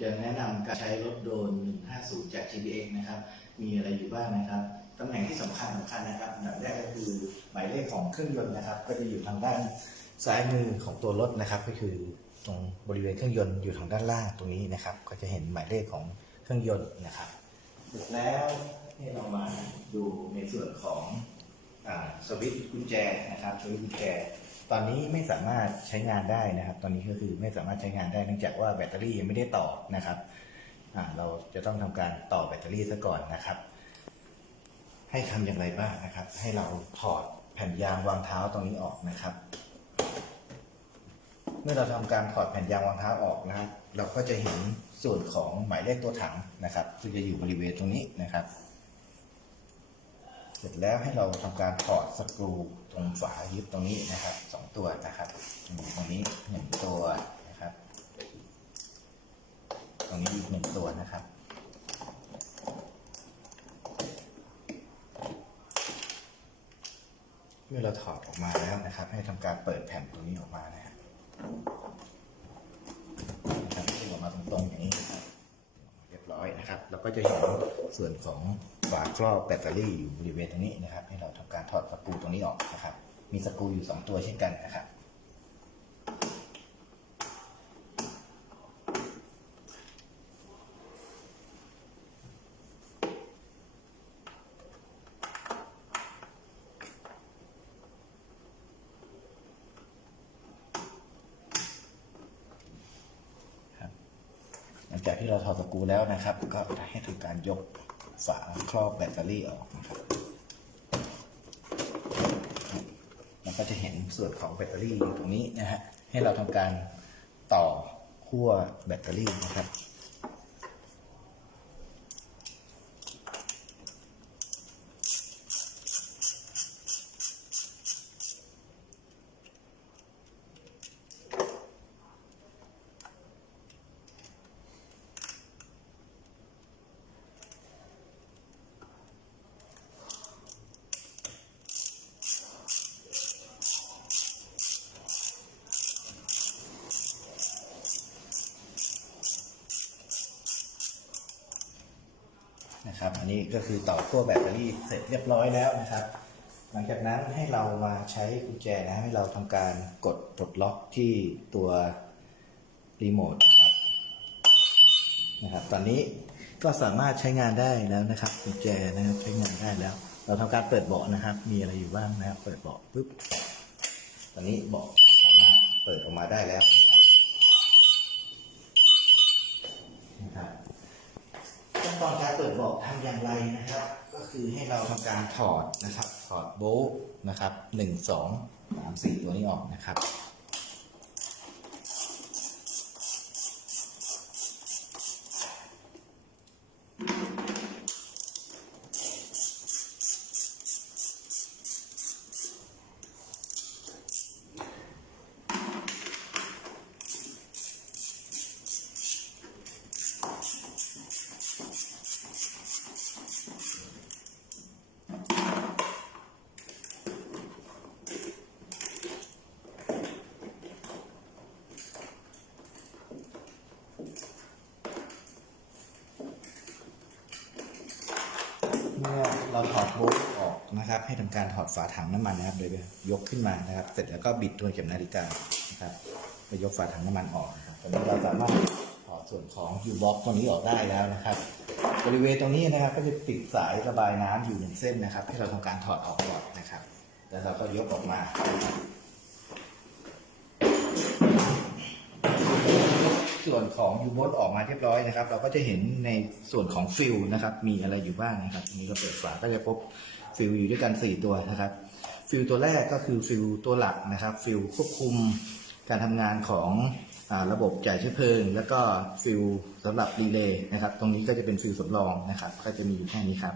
จะแนะนำการใช้รถโดน 150 จาก GBX นะครับ มีอะไรอยู่บ้างนะครับ ตำแหน่งที่สำคัญสำคัญนะครับอันดับแรกก็คือหมายเลขของเครื่องยนต์นะครับ ก็จะอยู่ทางด้านซ้ายมือของตัวรถนะครับ ก็คือตรงบริเวณเครื่องยนต์อยู่ทางด้านล่างตรงนี้นะครับ ก็จะเห็นหมายเลขของเครื่องยนต์นะครับเสร็จแล้วให้เรามาดูในส่วนของอสวิตช์กุญแจนะครับสวิตช์กุญแจ ตอนนี้ไม่สามารถใช้งานได้นะครับ ตอนนี้ก็คือไม่สามารถใช้งานได้เนื่องจากว่าแบตเตอรี่ยังไม่ได้ต่อนะครับเราจะต้องทำการต่อแบตเตอรี่ซะก่อนนะครับ ให้ทำอย่างไรบ้างนะครับ ให้เราถอดแผ่นยางวางเท้าตรงนี้ออกนะครับ เมื่อเราทำการถอดแผ่นยางวางเท้าออกนะครับ เราก็จะเห็นส่วนของหมายเลขตัวถังนะครับซึ่งจะอยู่บริเวณตรงนี้นะครับ เสร็จแล้วให้เราทำการถอดสกรูตรงฝายึดตรงนี้นะครับส ตัวนะครับตรงนี้หนึ่งตัวนะครับ ตรงนี้อีกหนึ่งตัวนะครับเมื่อเราถอดออกมาแล้วนะครับ ให้ทำการเปิดแผ่นตรงนี้ออกมานะครับนะครับให้ออกมาตรงๆอย่างนี้เรียบร้อยนะครับ เราก็จะเห็นส่วนของฝาครอบแบตเตอรี่อยู่บริเวณตรงนี้นะครับ ให้เราทำการถอดสกรูตรงนี้ออกนะครับ มีสกรูอยู่สองตัวเช่นกันนะครับหลังจากที่เราถอดสกรูแล้วนะครับ ก็ให้ทำการยกฝาครอบแบตเตอรี่ออกนะครับเรา ก็จะเห็นส่วนของแบตเตอรี่อยู่ตรงนี้นะฮะให้เราทำการต่อขั้วแบตเตอรี่นะครับ นะครับ อันนี้ก็คือต่อขั้วแบตเตอรี่เสร็จเรียบร้อยแล้วนะครับ หลังจากนั้นให้เรามาใช้กุญแจนะให้เราทำการกดปลดล็อกที่ตัวรีโมทนะครับนะครับ ตอนนี้ก็สามารถใช้งานได้แล้วนะครับกุญแจนะครับใช้งานได้แล้ว เราทำการเปิดเบาะนะครับ มีอะไรอยู่บ้างนะครับ เปิดเบาะปุ๊บตอนนี้เบาะก็สามารถเปิดออกมาได้แล้วนะครับนะครับ ขั้ นตอนการเปิดเบาะทำอย่างไรนะครับ ก็คือให้เราทำการถอดนะครับ ถอดโบ๊ทนะครับหนึ่งสองสามสี่ตัวนี้ออกนะครับ เราถอดโบ๊ทออกนะครับ ให้ทำการถอดฝาถังน้ำมันนะครับโดยยกขึ้นมานะครับ เสร็จแล้วก็บิดตัวเข็มนาฬิกานะครับไปยกฝาถังน้ำมันออกนะครับตอนนี้เราสามารถถอดส่วนของยูบ็อกตัวนี้ออกได้แล้วนะครับ บริเวณตรงนี้นะครับ ก็จะติดสายระบายน้ำอยู่หนึ่งเส้นนะครับ ให้เราทำการถอดออกก่อนนะครับ แล้วเราก็ยกออกมา ส่วนของยูโบสออกมาเรียบร้อยนะครับ เราก็จะเห็นในส่วนของฟิลนะครับ มีอะไรอยู่บ้างนะครับอันนี้ก็เปิดฝาก็จะพบฟิลอยู่ด้วยกัน 4 ตัวนะครับ ฟิลตัวแรกก็คือฟิลตัวหลักนะครับ ฟิลควบคุมการทำงานของอระบบจ่ายเชื้อเพลิง แล้วก็ฟิลสำหรับรีเลย์นะครับ ตรงนี้ก็จะเป็นฟิลสำรองนะครับ ก็จะมีอยู่แค่นี้ครับ